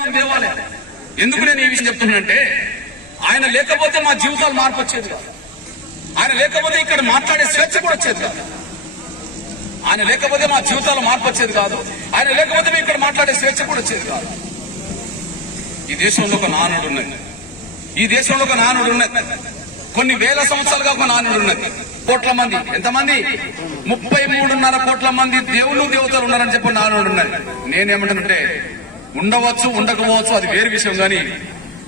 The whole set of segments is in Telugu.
మన దేవాలయం? ఎందుకు నేను ఈ విషయం చెప్తున్నానంటే ఆయన లేకపోతే మా జీవితాలు మార్పు వచ్చేది కాదు. ఆయన లేకపోతే ఇక్కడ మాట్లాడే స్వేచ్ఛ కూడా వచ్చేది కాదు. ఆయన లేకపోతే మా జీవితాలు మార్పు వచ్చేది కాదు. ఆయన లేకపోతే మేము ఇక్కడ మాట్లాడే స్వేచ్ఛ కూడా వచ్చేది కాదు. ఈ దేశంలో ఒక నానుడు ఉన్నది. ఈ దేశంలో ఒక నానుడు ఉన్నది. కొన్ని వేల సంవత్సరాలుగా ఒక నానుడు ఉన్నది. కోట్ల మంది. ఎంతమంది ముప్పై మూడున్నర కోట్ల మంది దేవుళ్ళు దేవతలు ఉన్నారని చెప్పి నానుడు ఉన్నది. నేనేమంటానంటే ఉండవచ్చు ఉండకపోవచ్చు అది వేరు విషయం కానీ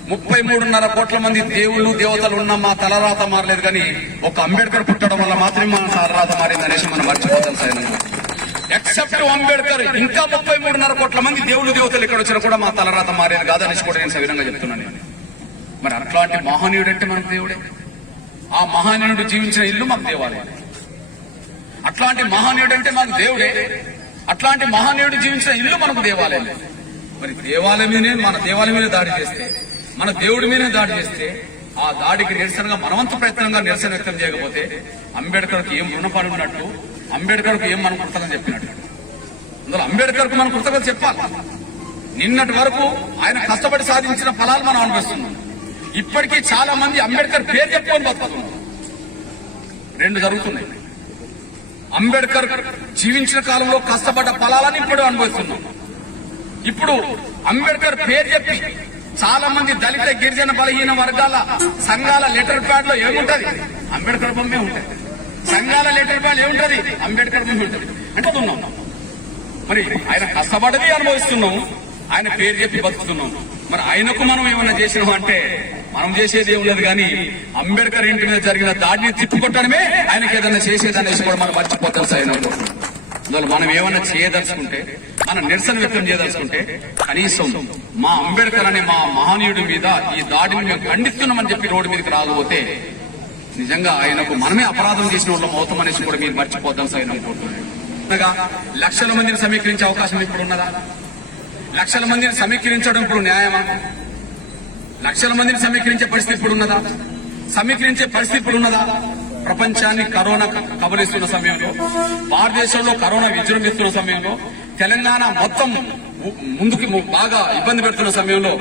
ముప్పై మూడున్నర కోట్ల మంది దేవుళ్ళు దేవతలు ఉన్న మా తలరాత మారలేదు కానీ ఒక అంబేద్కర్ పుట్టడం వల్ల మాత్రమే మన తలరాత మారింది అనేసి మనం మర్చిపోతాం సార్ ఎక్సెప్ట్ అంబేద్కర్ ఇంకా ముప్పై మూడున్నర కోట్ల మంది దేవుళ్ళు దేవతలు ఇక్కడ వచ్చినా కూడా మా తలరాత మారేది కాదనేసి కూడా నేను సవినంగా చెప్తున్నాను మరి అట్లాంటి మహనీయుడు అంటే మనకు దేవుడే? ఆ మహానీయుడు జీవించిన ఇల్లు మాకు దేవాలయం. అట్లాంటి మహనీయుడు అంటే మాకు దేవుడే. అట్లాంటి మహనీయుడు జీవించిన ఇల్లు మనకు దేవాలయం. మరి దేవాలయమే మన దేవాలయం మీద దాడి చేస్తే మన దేవుడి మీద దాడి చేస్తే ఆ దాడికి నిరసనగా మనవంతు ప్రయత్నంగా నిరసన వ్యక్తం చేయకపోతే అంబేద్కర్కి ఏం రుణపడి ఉన్నట్టు అంబేద్కర్కు ఏం మనం కృతజ్ఞత చెప్పినట్టు? అందులో అంబేద్కర్కు మనం కృతజ్ఞత చెప్పాలి. నిన్నటి వరకు ఆయన కష్టపడి సాధించిన ఫలాలు మనం అనుభవిస్తున్నాం. ఇప్పటికీ చాలా మంది అంబేద్కర్ పేరు చెప్పుకొని బతుకుతున్నాం రెండు జరుగుతున్నాయి. అంబేద్కర్ జీవించిన కాలంలో కష్టపడ్డ ఫలాలని ఇప్పుడు అనుభవిస్తున్నాం. ఇప్పుడు అంబేద్కర్ పేరు చెప్పి చాలా మంది దళిత గిరిజన బలహీన వర్గాల సంఘాల లెటర్ ప్యాడ్లో ఏముంటది? అంబేద్కర్ బొమ్మే ఉంటది. సంఘాల లెటర్ ప్యాడ్ ఏముంటది? అంబేద్కర్ బొమ్మే ఉంటది. అంటే ఉన్నాం మరి ఆయన కష్టపడది అనుభవిస్తున్నాం. ఆయన పేరు చెప్పి బతుకుతున్నాం. మరి ఆయనకు మనం ఏమైనా చేసినాం అంటే మనం చేసేది ఏం లేదు కానీ అంబేద్కర్ ఇంటి మీద జరిగిన దాడిని తిప్పికొట్టడమే ఆయనకి ఏదైనా చేసేదనేసి కూడా మనం మర్చిపోతాం సార్. అందువల్ల మనం ఏమైనా చేయదలుచుకుంటే మనం నిరసన వ్యక్తం చేయదలుచుకుంటే కనీసం మా అంబేద్కర్ అనే మా మహనీయుడి మీద ఈ దాడిని మేము ఖండిస్తున్నామని చెప్పి రోడ్డు మీదకి రాకపోతే నిజంగా ఆయనకు మనమే అపరాధం చేసిన వాళ్ళం అవుతామనేసి కూడా మీరు మర్చిపోద్దాం సార్ అనుకుంటున్నాను. లక్షల మందిని సమీకరించే అవకాశం ఇప్పుడు ఉన్నదా? లక్షల మందిని సమీకరించడం ఇప్పుడు న్యాయమా? లక్షల మందిని సమీకరించే పరిస్థితి ఇప్పుడు ఉన్నదా? సమీకరించే పరిస్థితి ఇప్పుడు ఉన్నదా? ప్రపంచాన్ని కరోనా కబలిస్తున్న సమయంలో భారతదేశంలో కరోనా విజృంభిస్తున్న సమయంలో తెలంగాణ మొత్తం ముందుకి బాగా ఇబ్బంది పెడుతున్న సమయంలో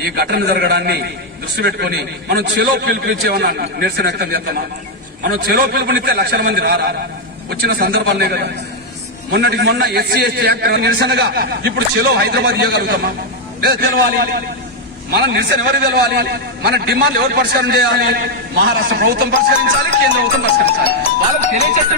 ఈ ఘటన జరగడాన్ని దృష్టి పెట్టుకొని మనం చెలో పిలుపునిచ్చేమన్నా నిరసన వ్యక్తం చేస్తామా? మనం చెలో పిలుపునిస్తే లక్షల మంది రారా? వచ్చిన సందర్భాలనే కదా. మొన్నటికి మొన్న ఎస్సీ ఎస్టీ యాక్ట్ నిరసనగా ఇప్పుడు చెలో హైదరాబాద్ ఇవ్వగలుగుతామా లేదా తెలవాలి. మన నిరసన ఎవరు తెలవాలి? మన డిమాండ్ ఎవరు పరిష్కారం చేయాలి? మహారాష్ట్ర ప్రభుత్వం పరిష్కరించాలి కేంద్ర ప్రభుత్వం పరిష్కరించాలి. వాళ్ళకి తెలియచేస్తే